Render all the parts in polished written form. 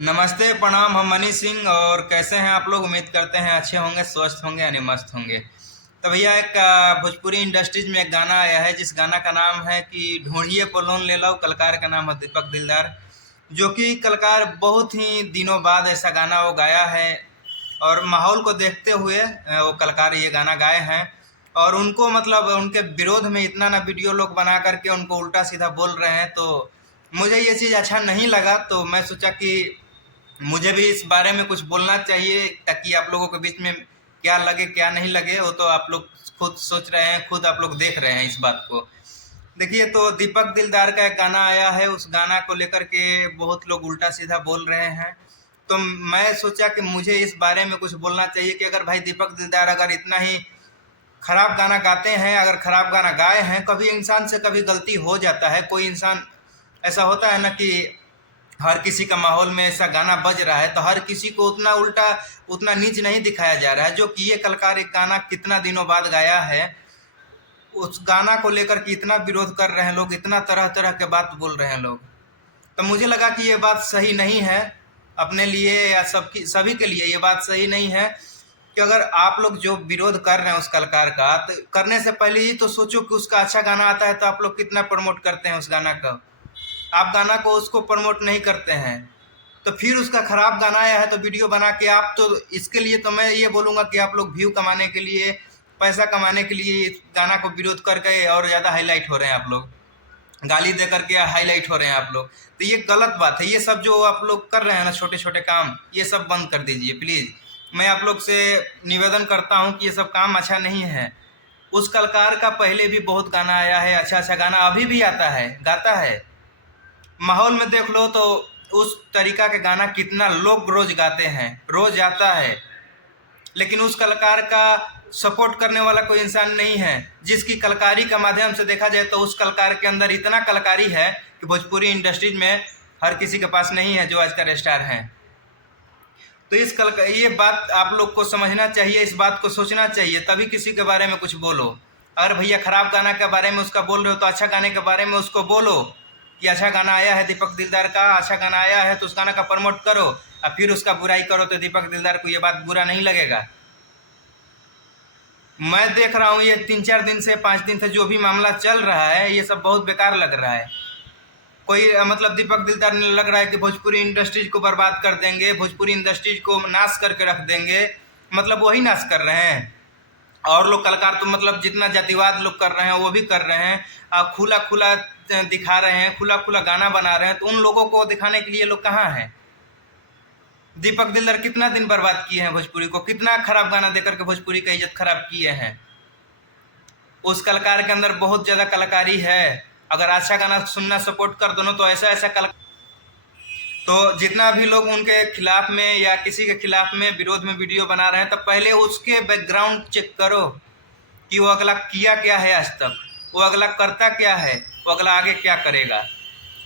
नमस्ते, प्रणाम। हम मनीष सिंह। और कैसे हैं आप लोग? उम्मीद करते हैं अच्छे होंगे, स्वस्थ होंगे यानी मस्त होंगे। तो भैया एक भोजपुरी इंडस्ट्रीज में एक गाना आया है जिस गाना का नाम है कि ढूंढिए पर लोन ले लो। कलाकार का नाम है दीपक दिलदार, जो कि कलाकार बहुत ही दिनों बाद ऐसा गाना वो गाया है। और माहौल को देखते हुए वो कलाकार ये गाना गाए हैं। और उनको मतलब उनके विरोध में इतना ना वीडियो लोग बना करके उनको उल्टा सीधा बोल रहे हैं, तो मुझे ये चीज़ अच्छा नहीं लगा। तो मैं सोचा कि मुझे भी इस बारे में कुछ बोलना चाहिए, ताकि आप लोगों के बीच में क्या लगे क्या नहीं लगे वो तो आप लोग खुद सोच रहे हैं, खुद आप लोग देख रहे हैं इस बात को। देखिए, तो दीपक दिलदार का एक गाना आया है, उस गाना को लेकर के बहुत लोग उल्टा सीधा बोल रहे हैं। तो मैं सोचा कि मुझे इस बारे में कुछ बोलना चाहिए कि अगर भाई दीपक दिलदार अगर इतना ही खराब गाना गाते हैं, अगर खराब गाना गाए हैं, कभी इंसान से कभी गलती हो जाता है। कोई इंसान ऐसा होता है ना कि हर किसी का माहौल में ऐसा गाना बज रहा है तो हर किसी को उतना उल्टा उतना नीच नहीं दिखाया जा रहा है। जो कि ये कलाकार एक गाना कितना दिनों बाद गाया है, उस गाना को लेकर के इतना विरोध कर रहे हैं लोग, इतना तरह तरह के बात बोल रहे हैं लोग। तो मुझे लगा कि ये बात सही नहीं है अपने लिए या सबकी सभी के लिए। ये बात सही नहीं है कि अगर आप लोग जो विरोध कर रहे हैं उस कलाकार का, तो करने से पहले ही तो सोचो कि उसका अच्छा गाना आता है तो आप लोग कितना प्रमोट करते हैं उस गाना का। आप गाना को उसको प्रमोट नहीं करते हैं, तो फिर उसका खराब गाना आया है तो वीडियो बना के आप तो इसके लिए तो मैं ये बोलूँगा कि आप लोग व्यू कमाने के लिए, पैसा कमाने के लिए इस गाना को विरोध करके और ज़्यादा हाईलाइट हो रहे हैं। आप लोग गाली दे करके हाईलाइट हो रहे हैं आप लोग, तो ये गलत बात है। ये सब जो आप लोग कर रहे हैं ना, छोटे छोटे काम, ये सब बंद कर दीजिए प्लीज़। मैं आप लोग से निवेदन करता हूँ कि ये सब काम अच्छा नहीं है। उस कलाकार का पहले भी बहुत गाना आया है, अच्छा अच्छा गाना अभी भी आता है, गाता है। माहौल में देख लो तो उस तरीका के गाना कितना लोग रोज गाते हैं, रोज आता है। लेकिन उस कलाकार का सपोर्ट करने वाला कोई इंसान नहीं है। जिसकी कलाकारी का माध्यम से देखा जाए तो उस कलाकार के अंदर इतना कलाकारी है कि भोजपुरी इंडस्ट्रीज में हर किसी के पास नहीं है, जो आज का स्टार हैं। तो ये बात आप लोग को समझना चाहिए, इस बात को सोचना चाहिए, तभी किसी के बारे में कुछ बोलो। अगर भैया खराब गाना के बारे में उसका बोल रहे हो तो अच्छा गाने के बारे में उसको बोलो कि अच्छा गाना आया है दीपक दिलदार का, अच्छा गाना आया है तो उस गाना का प्रमोट करो। और फिर उसका बुराई करो तो दीपक दिलदार को ये बात बुरा नहीं लगेगा। मैं देख रहा हूँ ये 3-4 दिन से, 5 दिन से जो भी मामला चल रहा है, ये सब बहुत बेकार लग रहा है। कोई मतलब दीपक दिलदार ने लग रहा है कि भोजपुरी इंडस्ट्रीज को बर्बाद कर देंगे, भोजपुरी इंडस्ट्रीज को नाश करके रख देंगे। मतलब वही नाश कर रहे हैं। और लोग कलाकार तो मतलब जितना जातिवाद लोग कर रहे हैं वो भी कर रहे हैं, खुला खुला दिखा रहे हैं, खुला खुला गाना बना रहे हैं। तो उन लोगों को दिखाने के लिए लोग कहाँ हैं? दीपक दिलदार कितना दिन बर्बाद किए हैं भोजपुरी को, कितना खराब गाना देकर के भोजपुरी का इज्जत खराब किए हैं। उस कलाकार के अंदर बहुत ज़्यादा कलाकारी है। अगर अच्छा गाना सुनना सपोर्ट कर दोनों तो ऐसा ऐसा तो जितना भी लोग उनके खिलाफ में या किसी के खिलाफ में विरोध में वीडियो बना रहे हैं, तो पहले उसके बैकग्राउंड चेक करो कि वो अगला किया क्या है आज तक, वो अगला करता क्या है, वो अगला आगे क्या करेगा।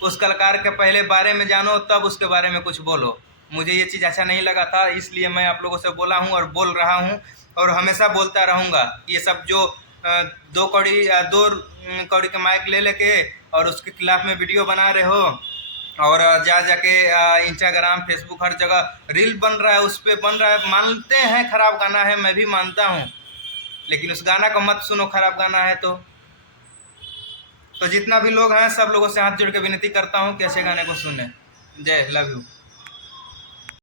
उस कलाकार के पहले बारे में जानो, तब उसके बारे में कुछ बोलो। मुझे ये चीज़ अच्छा नहीं लगा था, इसलिए मैं आप लोगों से बोला हूँ और बोल रहा हूँ और हमेशा बोलता रहूँगा। ये सब जो दो कौड़ी के माइक ले लेके और उसके खिलाफ में वीडियो बना रहे हो, और जा जाके इंस्टाग्राम, फेसबुक, हर जगह रील बन रहा है, उस पर बन रहा है। मानते हैं खराब गाना है, मैं भी मानता हूँ, लेकिन उस गाना को मत सुनो खराब गाना है तो जितना भी लोग हैं सब लोगों से हाथ जोड़ के विनती करता हूँ कि ऐसे गाने को सुने। जय लव यू।